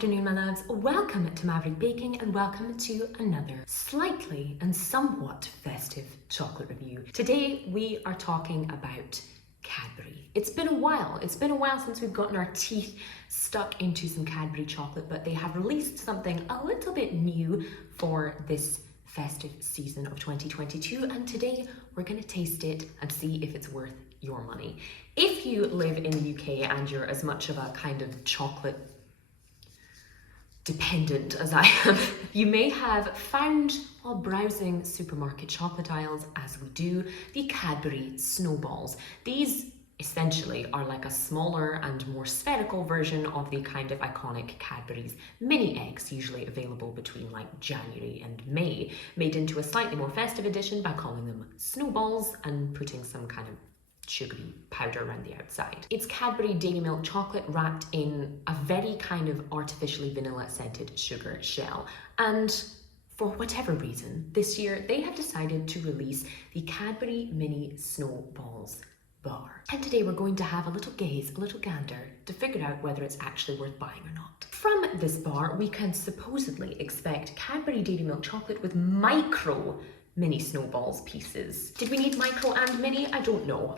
afternoon, my loves. Welcome to Maverick Baking and welcome to another slightly and somewhat festive chocolate review. Today we are talking about Cadbury. It's been a while since we've gotten our teeth stuck into some Cadbury chocolate, but they have released something a little bit new for this festive season of 2022, and today we're going to taste it and see if it's worth your money. If you live in the UK and you're as much of a kind of chocolate dependent as I am, you may have found while browsing supermarket chocolate aisles, as we do, the Cadbury Snow Balls. These essentially are like a smaller and more spherical version of the kind of iconic Cadbury's mini eggs, usually available between like January and May, made into a slightly more festive edition by calling them snowballs and putting some kind of sugary powder around the outside. It's Cadbury dairy milk chocolate wrapped in a very kind of artificially vanilla scented sugar shell. And for whatever reason, this year they have decided to release the Cadbury Mini Snow Balls bar. And today we're going to have a little gaze, a little gander to figure out whether it's actually worth buying or not. From this bar, we can supposedly expect Cadbury dairy milk chocolate with micro mini snowballs pieces. Did we need micro and mini? I don't know.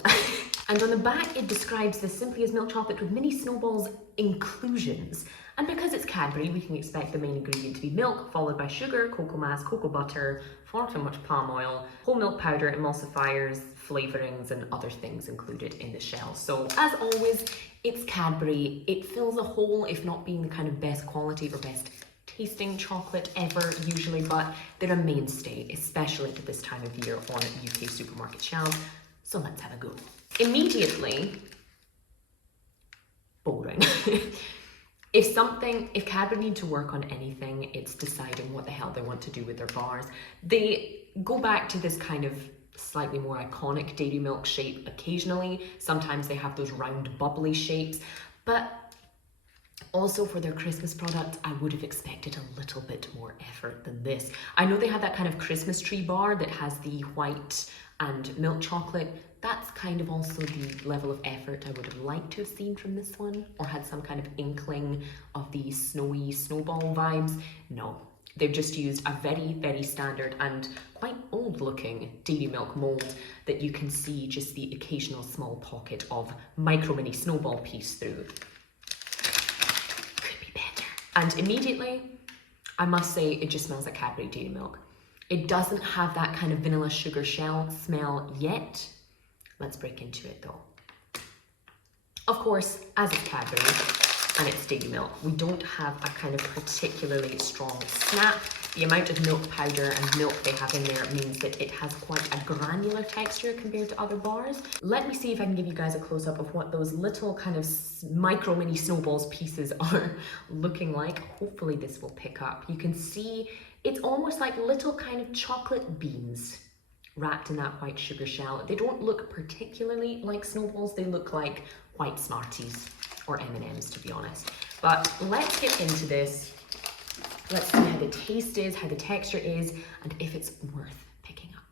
And on the back it describes this simply as milk chocolate with mini snowballs inclusions. And because it's Cadbury, we can expect the main ingredient to be milk, followed by sugar, cocoa mass, cocoa butter, far too much palm oil, whole milk powder, emulsifiers, flavourings and other things included in the shell. So as always, it's Cadbury. It fills a hole, if not being the kind of best quality or best tasting chocolate ever usually, but they're a mainstay, especially at this time of year on UK supermarket shelves. So let's have a go. Immediately, boring. If Cadbury need to work on anything, it's deciding what the hell they want to do with their bars. They go back to this kind of slightly more iconic dairy milk shape occasionally. Sometimes they have those round bubbly shapes, but also for their Christmas product, I would have expected a little bit more effort than this. I know they have that kind of Christmas tree bar that has the white and milk chocolate. That's kind of also the level of effort I would have liked to have seen from this one, or had some kind of inkling of the snowy snowball vibes. No, they've just used a very, very standard and quite old looking dairy milk mold that you can see just the occasional small pocket of micro mini snowball piece through. And immediately, I must say, it just smells like Cadbury dairy milk. It doesn't have that kind of vanilla sugar shell smell yet. Let's break into it though. Of course, as it's Cadbury and it's dairy milk, we don't have a kind of particularly strong snap. The amount of milk powder and milk they have in there means that it has quite a granular texture compared to other bars. Let me see if I can give you guys a close-up of what those little kind of micro mini snowballs pieces are looking like. Hopefully this will pick up. You can see it's almost like little kind of chocolate beans wrapped in that white sugar shell. They don't look particularly like snowballs. They look like white Smarties or M&Ms, to be honest. But let's get into this. Let's see how the taste is, how the texture is, and if it's worth picking up.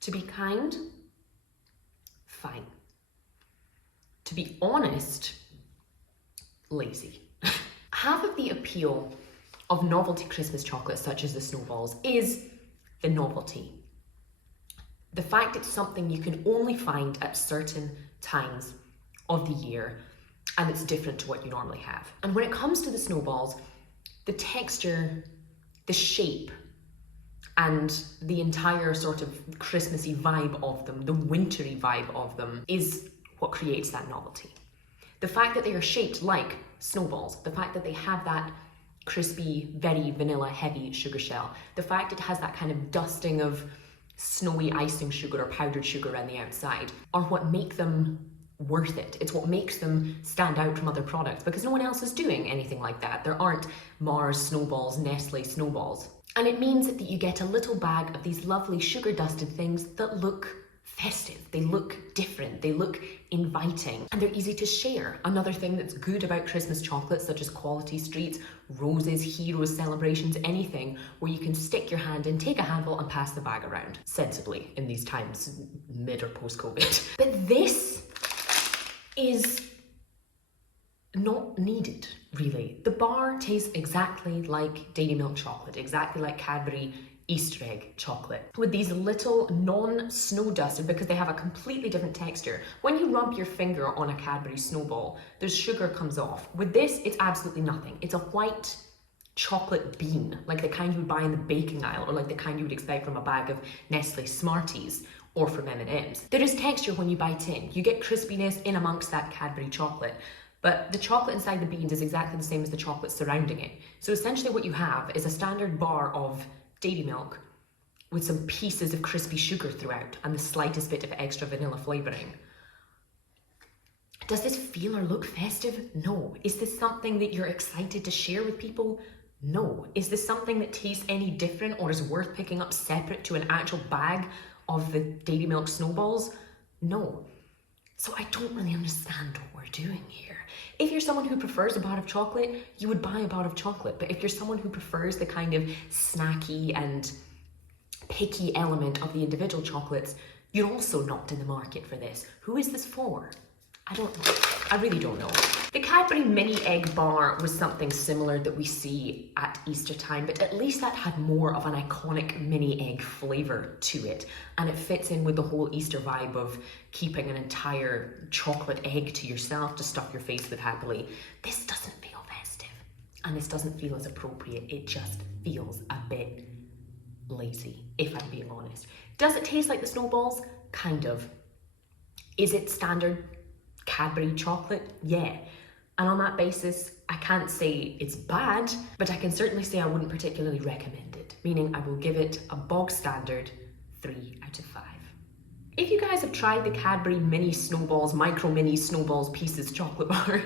To be kind, fine. To be honest, lazy. Half of the appeal of novelty Christmas chocolates such as the snowballs is the novelty. The fact it's something you can only find at certain times of the year, and it's different to what you normally have. And when it comes to the snowballs, the texture, the shape, and the entire sort of Christmassy vibe of them, the wintry vibe of them, is what creates that novelty. The fact that they are shaped like snowballs, the fact that they have that crispy, very vanilla heavy sugar shell, the fact it has that kind of dusting of snowy icing sugar or powdered sugar around the outside, are what make them worth it. It's what makes them stand out from other products, because no one else is doing anything like that. There aren't Mars snowballs, Nestle snowballs. And it means that you get a little bag of these lovely sugar dusted things that look festive, they look different, they look inviting, and they're easy to share. Another thing that's good about Christmas chocolates, such as quality streets, roses, heroes, celebrations, anything where you can stick your hand in, take a handful and pass the bag around sensibly in these times, mid or post-COVID. But this is not needed, really. The bar tastes exactly like dairy milk chocolate, exactly like Cadbury Easter egg chocolate, with these little non-snow dusted, because they have a completely different texture. When you rub your finger on a Cadbury Snowball, the sugar comes off. With this, it's absolutely nothing. It's a white chocolate bean, like the kind you would buy in the baking aisle, or like the kind you would expect from a bag of Nestle Smarties or from M&M's. There is texture when you bite in. You get crispiness in amongst that Cadbury chocolate, but the chocolate inside the beans is exactly the same as the chocolate surrounding it. So essentially what you have is a standard bar of dairy milk with some pieces of crispy sugar throughout and the slightest bit of extra vanilla flavouring. Does this feel or look festive? No. Is this something that you're excited to share with people? No. Is this something that tastes any different or is worth picking up separate to an actual bag of the dairy milk snowballs? No. So I don't really understand what we're doing here. If you're someone who prefers a bar of chocolate, you would buy a bar of chocolate. But if you're someone who prefers the kind of snacky and picky element of the individual chocolates, you're also not in the market for this. Who is this for? I don't know. I really don't know. The Cadbury Mini Egg Bar was something similar that we see at Easter time, but at least that had more of an iconic mini egg flavour to it. And it fits in with the whole Easter vibe of keeping an entire chocolate egg to yourself to stuff your face with happily. This doesn't feel festive. And this doesn't feel as appropriate. It just feels a bit lazy, if I'm being honest. Does it taste like the snowballs? Kind of. Is it standard Cadbury chocolate? Yeah. And on that basis, I can't say it's bad, but I can certainly say I wouldn't particularly recommend it, meaning I will give it a bog standard 3 out of 5. If you guys have tried the Cadbury Mini Snowballs, Micro Mini Snowballs Pieces chocolate bar,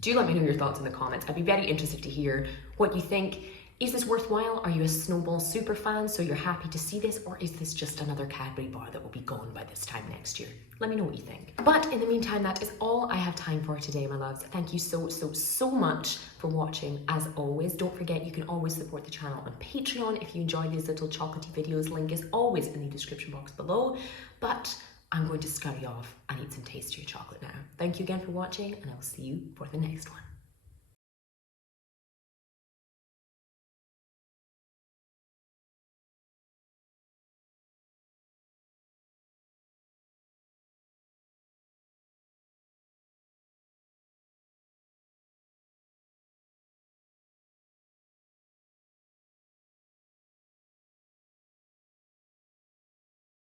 do let me know your thoughts in the comments. I'd be very interested to hear what you think. Is this worthwhile? Are you a Snowball super fan, so you're happy to see this? Or is this just another Cadbury bar that will be gone by this time next year? Let me know what you think. But in the meantime, that is all I have time for today, my loves. Thank you so much for watching. As always, don't forget you can always support the channel on Patreon if you enjoy these little chocolatey videos. Link is always in the description box below. But I'm going to scurry off and eat some tastier chocolate now. Thank you again for watching, and I will see you for the next one.